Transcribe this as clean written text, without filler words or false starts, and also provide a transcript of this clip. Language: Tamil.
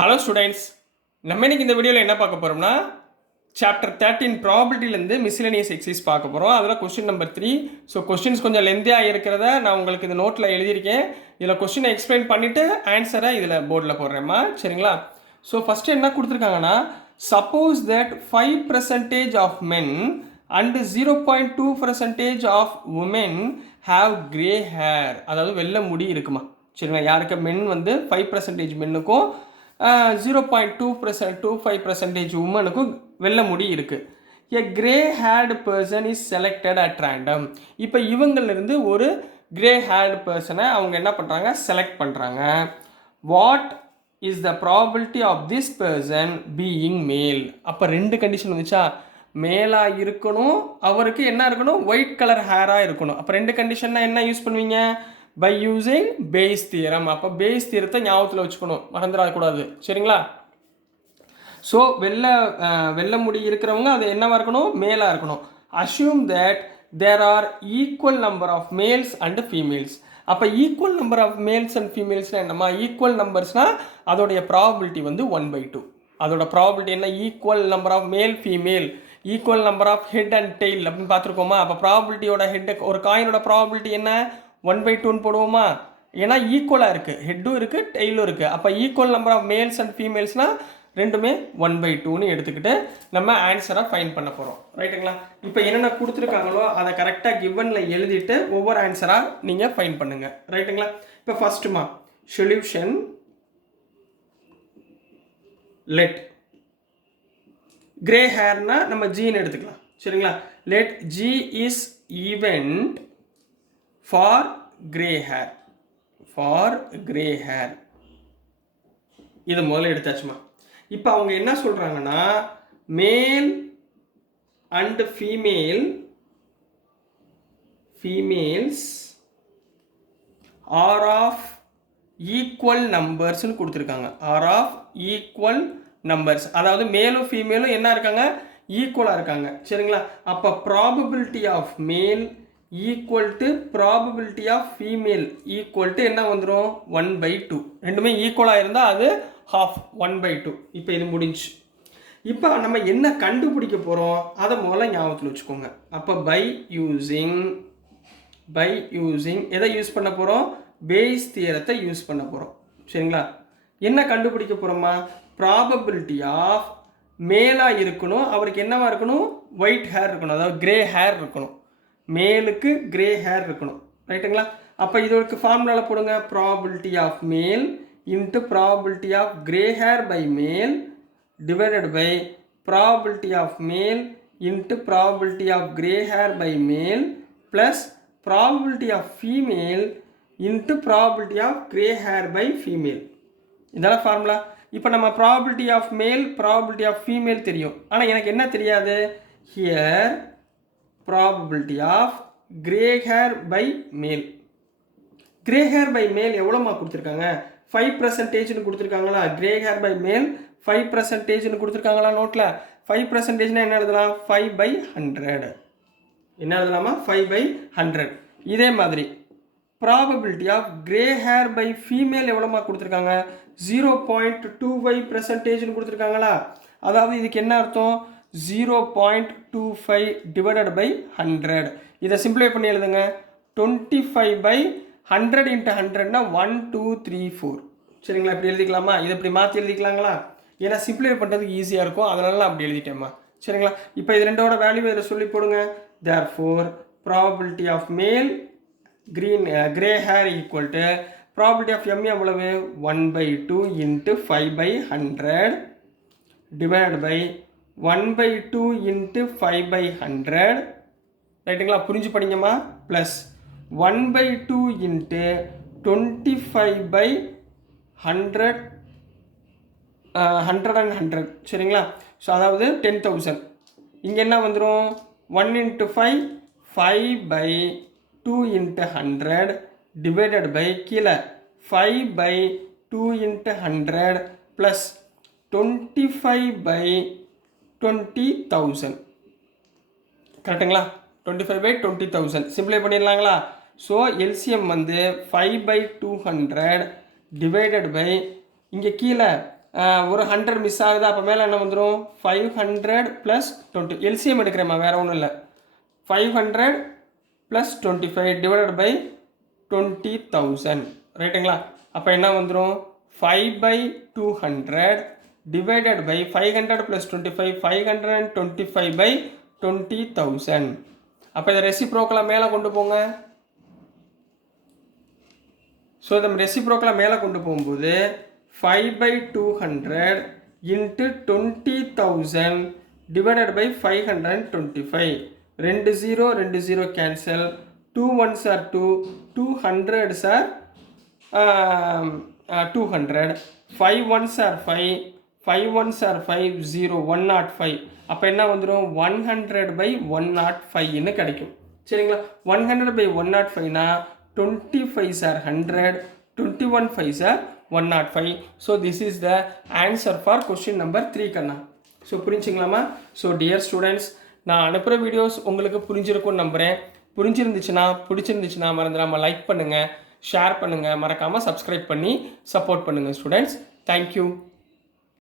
ஹலோ ஸ்டூடெண்ட்ஸ், நம்ம இன்னைக்கு இந்த வீடியோவில் என்ன பார்க்க போகிறோம்னா சாப்டர் 13 ப்ராபபிலிட்டிலேருந்து மிஸ்லினியஸ் எக்ஸைஸ் பார்க்க போகிறோம். அதில் கொஸ்டின் நம்பர் 3. ஸோ கொஸ்டின்ஸ் கொஞ்சம் லென்த்தியாக இருக்கிறத நான் உங்களுக்கு இந்த நோட்டில் எழுதியிருக்கேன். இதில் கொஸ்டினை எக்ஸ்பிளைன் பண்ணிவிட்டு ஆன்சரை இதில் போர்டில் போடுறேம்மா, சரிங்களா? ஸோ ஃபஸ்ட்டு என்ன கொடுத்துருக்காங்கன்னா, suppose that 5% of men and 0.2% of women have grey hair. அதாவது வெள்ளை முடி இருக்குமா, சரிங்களா? யாருக்கு மென் வந்து 5% மென்னுக்கும் 0.25% உமனுக்கும் வெள்ளை முடி இருக்குது. A grey haired person is selected at random. இப்போ இவங்களிருந்து ஒரு கிரே ஹேர்டு பர்சனை அவங்க என்ன பண்ணுறாங்க, செலக்ட் பண்ணுறாங்க. What is the probability of this person being male? அப்போ ரெண்டு கண்டிஷன் வந்துச்சா, மேலாக இருக்கணும், அவருக்கு என்ன இருக்கணும், ஒயிட் கலர் ஹேராக இருக்கணும். அப்போ ரெண்டு கண்டிஷன்னா என்ன யூஸ் பண்ணுவீங்க, பை யூஸிங் பேஸ் தியரம். அப்போ பேஸ் தியரத்தை ஞாபகத்தில் வச்சுக்கணும், மறந்துடக்கூடாது, சரிங்களா? ஸோ வெள்ளை முடி இருக்கிறவங்க அது என்னவாக இருக்கணும், மேலாக இருக்கணும். Assume that there are equal number of males and females. அப்போ equal number of males and ஃபீமேல்ஸ்னால் என்னம்மா, ஈக்குவல் நம்பர்ஸ்னால் அதோடைய ப்ராபபிலிட்டி வந்து 1/2. அதோட ப்ராபபிலிட்டி என்ன, equal number of male female, equal number of head and tail அப்படின்னு பார்த்துருக்கோமா? அப்போ ப்ராபபிலிட்டியோட ஹெட், ஒரு காயினோட ப்ராபபிலிட்டி என்ன, 1/2 போடுவோமா? ஏன்னா ஈக்குவலாக இருக்குது, ஹெட்டும் இருக்குது டெய்லும் இருக்குது. அப்போ equal number of males and ஃபீமேல்ஸ்னால் ரெண்டுமே 1/2 எடுத்துக்கிட்டு நம்ம ஆன்சரை ஃபைன் பண்ண போகிறோம், ரைட்டுங்களா? இப்போ என்னென்ன கொடுத்துருக்காங்களோ அதை கரெக்டாக கிவனில் எழுதிட்டு ஒவ்வொரு ஆன்சராக நீங்கள் ஃபைன் பண்ணுங்கள், ரைட்டுங்களா? இப்போ ஃபஸ்ட்டுமா, சொல்யூஷன் லெட் கிரே ஹேர்னா நம்ம ஜீன்னு எடுத்துக்கலாம், சரிங்களா? Let G is event for grey hair, for grey hair. இது முதல்ல எடுத்தாச்சுமா. இப்போ அவங்க என்ன சொல்கிறாங்கன்னா, male and females are of equal நம்பர்ஸ்னு கொடுத்துருக்காங்க. ஆர் ஆஃப் ஈக்குவல் நம்பர்ஸ், அதாவது மேலும் ஃபீமேலும் என்ன இருக்காங்க, ஈக்குவலாக இருக்காங்க, சரிங்களா? அப்போ probability of male equal to probability of female equal to என்ன வந்துடும், 1/2. ரெண்டுமே ஈக்குவலாக இருந்தால் அது half, 1/2. இப்போ இது முடிஞ்சு. இப்போ நம்ம என்ன கண்டுபிடிக்க போகிறோம் அதை முதல்ல ஞாபகத்தில் வச்சுக்கோங்க. அப்போ பை யூஸிங் எதை யூஸ் பண்ண போகிறோம், பேஸ் தியரத்தை யூஸ் பண்ண போகிறோம், சரிங்களா? என்ன கண்டுபிடிக்க போகிறோமா, ப்ராபபிலிட்டி ஆஃப் மேலாக இருக்கணும், அவருக்கு என்னவா இருக்கணும், ஒயிட் ஹேர் இருக்கணும், அதாவது கிரே ஹேர் இருக்கணும், மேலுக்கு கிரே ஹேர் இருக்கணும், ரைட்டுங்களா? அப்போ இதற்கு ஃபார்முலாவில் போடுங்க, probability of male into probability of gray hair by male divided by probability of male into probability of gray hair by male plus probability of female into probability of gray hair by female. இதெல்லாம் ஃபார்முலா. இப்போ நம்ம probability of male probability of female தெரியும், ஆனால் எனக்கு என்ன தெரியாது, here probability of gray hair by male. gray hair by male எவ்வளோமா கொடுத்துருக்காங்க, 5% கொடுத்துருக்காங்களா? கிரே ஹேர் பை மேல் 5% கொடுத்துருக்காங்களா நோட்டில்? 5% என்ன எழுதலாம், 5/100. என்ன எழுதலாமா, 5/100. இதே மாதிரி probability of grey hair by female எவ்வளோமா கொடுத்துருக்காங்க, 0.25% கொடுத்துருக்காங்களா? அதாவது இதுக்கு என்ன அர்த்தம், 0.25 டிவைடட் பை 100. இதை சிம்பிளை பண்ணி எழுதுங்க, 25/100 into 100னா 1 2 3 4, சரிங்களா? இப்படி எழுதிக்கலாமா? இதை இப்படி மாற்றி எழுதிக்கலாங்களா? ஏன்னா சிம்பிளை பண்ணுறதுக்கு ஈஸியாக இருக்கும், அதனால அப்படி எழுதிட்டேம்மா, சரிங்களா? இப்போ இது ரெண்டோட வேல்யூ இதில் சொல்லி போடுங்க. therefore probability of male grey hair equal to probability of M எவ்வளவு, 1/2 into 5/100 டிவைட் பை 1/2 into 5/100, ரைட்டுங்களா? புரிஞ்சு படிங்கம்மா. ப்ளஸ் 1/2 into 25/100 100 and 100, சரிங்களா? ஸோ அதாவது 10,000. இங்கே என்ன வந்துடும், 1 into 5 5/2 into 100 டிவைடட் பை கீழே 5/2 into 100 ப்ளஸ் 25/20,000, கரெக்டுங்களா? 25/20,000 சிம்பிளை பண்ணிடலாங்களா? ஸோ எல்சிஎம் வந்து 5/200 டிவைடட் பை இங்கே கீழே ஒரு 100 மிஸ் ஆகுது, அப்போ மேலே என்ன வந்துடும் 500 + 20. எல்சிஎம் எடுக்கிறேம்மா, வேறு ஒன்றும் இல்லை. 500 + 25 டிவைடட் பை 20,000 ரைட்டுங்களா? அப்போ என்ன வந்துடும் 5/200 டிவைடட் பை 500 + 25 525/20,000. அப்போ இதை ரெசிப்ரோக்கலாக மேலே கொண்டு போங்க. ஸோ இதை ரெசிப்ரோக்கலாக மேலே கொண்டு போகும்போது 5/200 × 20,000 divided by 525. 2 0 2 0 cancel, 2 1s are 2, 2 100s are 200, 5 1s are 5, 5 1s are 5, 0 105. அப்போ என்ன வந்துடும் 100/105ன்னு கிடைக்கும். சரிங்களா? 100/105னா 25s are 100, 21 5s are 105. So this is the answer for question number 3 கண்ணா. ஸோ புரிஞ்சுங்களாமா? ஸோ டியர் ஸ்டூடெண்ட்ஸ், நான் அனுப்புகிற வீடியோஸ் உங்களுக்கு புரிஞ்சிருக்கும்னு நம்புகிறேன். பிடிச்சிருந்துச்சுன்னா மறந்துடாமல் லைக் பண்ணுங்கள், ஷேர் பண்ணுங்கள், மறக்காமல் சப்ஸ்கிரைப் பண்ணி சப்போர்ட் பண்ணுங்கள் ஸ்டூடெண்ட்ஸ். தேங்க்யூ.